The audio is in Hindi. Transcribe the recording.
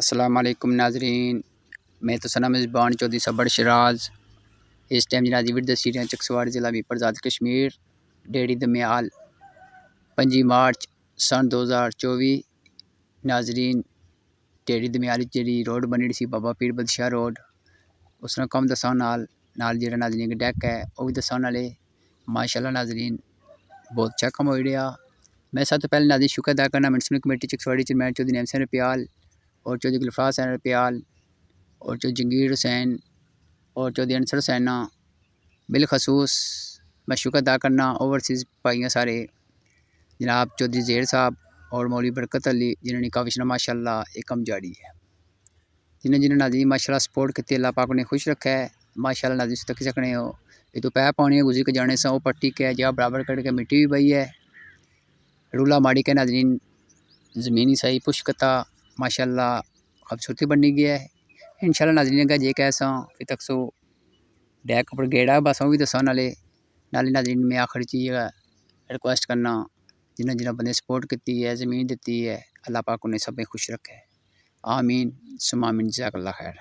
अस्सलाम वालेकुम नाज़रीन, मैं तो सना मेज़बान चौधरी सब्बर शेराज। इस टाइम जनाजी विद दसी रहे चकसवारी ज़िला mirpur कश्मीर। ढेरी धमियाल 5 मार्च सन 2024। नाज़रीन ढेरी धमियाल जी रोड बनी सी बाबा पीर बदशाह रोड, उसने कम दसा नाल जेह्ड़ा नाज़रीन डैक है वह भी दसा वाले माशाअल्लाह नाज़रीन बहुत अच्छा कम हो रहा। मैं सब तो पहले नाज़रीन शुक्र अदा करना municipal committee Chakswari chairman Chaudhry Naeem Hussain Rupyal और चौधरी गुलफराज रुपयाल और चौधरी जहांगीर हुसैन और चौधरी अंसर हुसैन बिलखसूस मैं शुक्र अदा करना ओवरसीज़ भाइयों सारे जनाब चौधरी ज़हेर साहब और मौलवी बरकत अली जिन्होंने काफ़ी माशाअल्लाह एक कम जारी है, जिन्हें नाज़रीन माशाअल्लाह सपोर्ट की अल्लाह पाक ने खुश रखा है माशाअल्लाह। नाज़रीन तक सकने हो ये तो पै पानी गुजर के जाने से वो पट्टी के जहाँ बराबर करके मिट्टी भी बही है रूला माड़ी के नाज़रीन ज़मीनी सही पुष्कता माशाअल्लाह खूबसूरती बनी गया है। इंशाअल्लाह नाज़रीन का जे कैसा फिर तक सो डैक पर गेड़ा बस वो भी दसा नाले नाज़रीन में आखिरी चीज़ रिक्वेस्ट करना जिन्हें बंदे सपोर्ट की है ज़मीन दी है अल्लाह पाक उन्हें सब खुश रखे। आमीन सुमा आमीन जज़ाकल्लाह खैर।